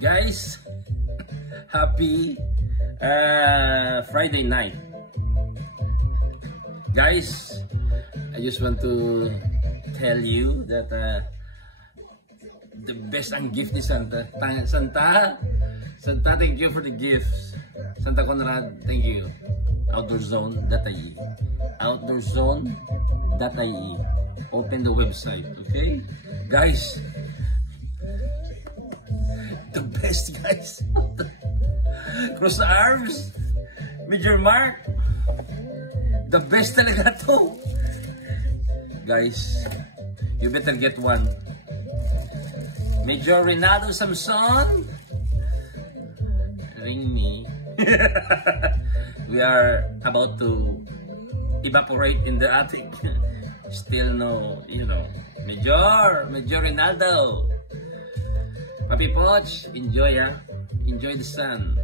Guys, happy Friday night. Guys, I just want to tell you that the best ang gift ni Santa. Santa, thank you for the gifts. Santa Conrad, thank you. Outtoorzone.ie. Outtoorzone.ie. Open the website, okay? Guys, the best, guys. Cross the arms. Major Mark. The best talaga to. Guys, you better get one. Major Renato Samson. Ring me. We are about to evaporate in the attic. Still no, you know. Major Ronaldo. Papi Poch, enjoy enjoy the sun.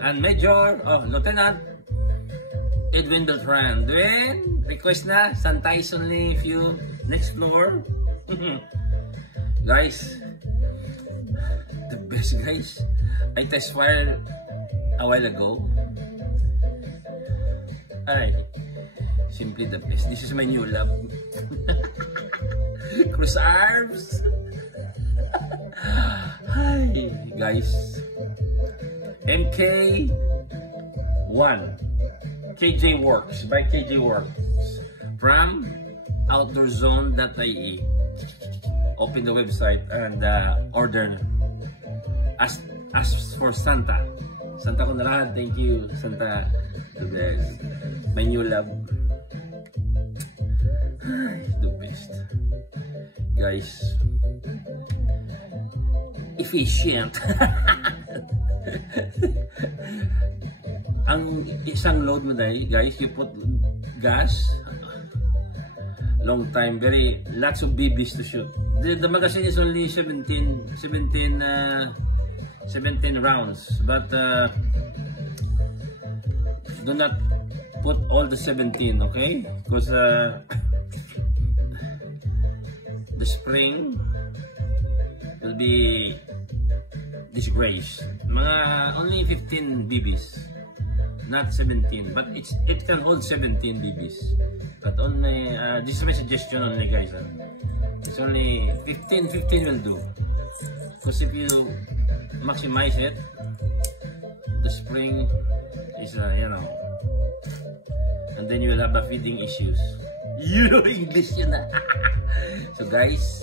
And Major, Lieutenant Edwin Beltran. Dwayne, request na, Santais only if you next floor. Guys, the best, guys. I test fire a while ago. Ay, simply the best. This is my new love. Cross arms. Hi guys. MK1 KJ Works by KJ Works from Outtoorzone.ie. Open the website and order. Ask for Santa Conrad, thank you. Santa, the best. My new love. The best. Guys, efficient. Ang isang load mo dahil, guys, you put gas, long time, lots of BBs to shoot. The magazine is only 17 rounds, but do not put all the 17, okay? Because the spring will be disgraced. Only 15 BBs, not 17, but it can hold 17 BBs. But only this is my suggestion only, guys. It's only 15 will do. Because if you maximize it, the spring is you know, and then you will have a feeding issues. You know English yun na. So guys,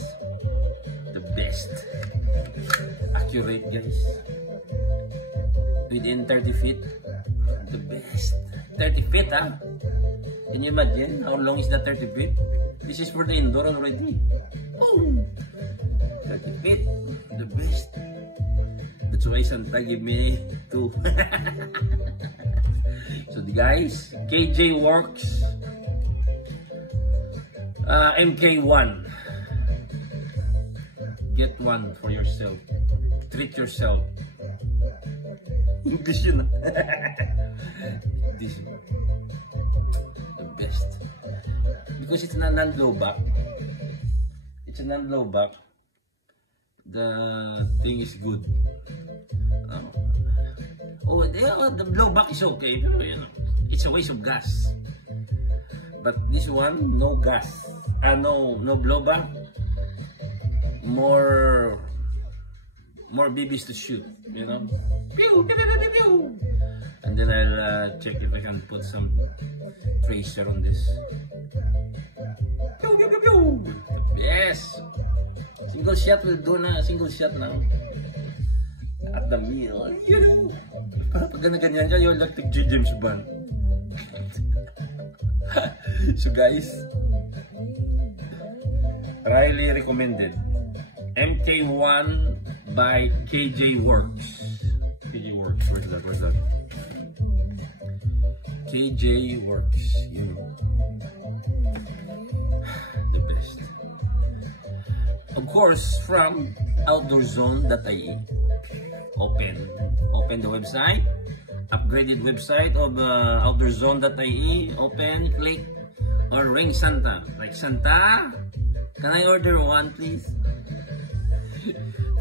the best. Accurate, guys. Within 30 feet, the best. 30 feet, huh? Can you imagine how long is that 30 feet? This is for the indoor already. Boom! 30 feet, the best. That's why Santa give me 2. So the guys, KJ Works, MK1. Get one for yourself. Treat yourself. English yun. This the best. Because it's a non-blowback. It's a non-blowback. The thing is good. The blowback is okay, pero you know, it's a waste of gas. But this one, no gas. No blowback. More BBs to shoot, you know. Pew, pew, pew, pew, pew. And then I'll check if I can put some tracer on this. Pew, pew, pew, pew. Yes. Single shot will do na. Single shot now. At the meal, you know. Pag ganyan ka, you're like J. James Bond. So guys, highly recommended. MK1 by KJ Works. KJ Works, where's that? KJ Works, you know. The best. Of course, from Outtoorzone.ie. Open the website. Upgraded website of Outtoorzone.ie. Open, click, or ring Santa. Like, Santa, can I order one, please?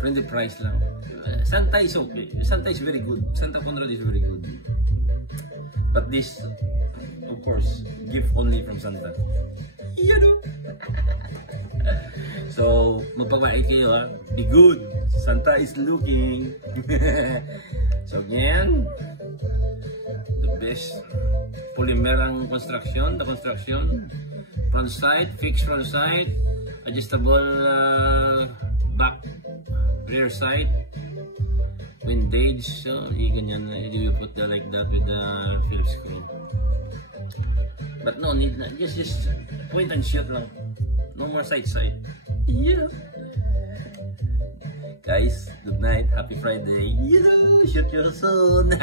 Friendly price lang. Santa is okay. Santa is very good. Santa Conrad is very good. But this, of course, gift only from Santa. You know? So, magpapait kayo ha. Be good. Santa is looking. So again, the best polymerang construction. The construction. Front side, fixed front side. Adjustable back, rear side. Windage. So, ganyan. You put that like that with the Phillips screw. But no need na. Just point and shoot lang. No more side. Yeah. Guys, good night. Happy Friday. Shoot you soon.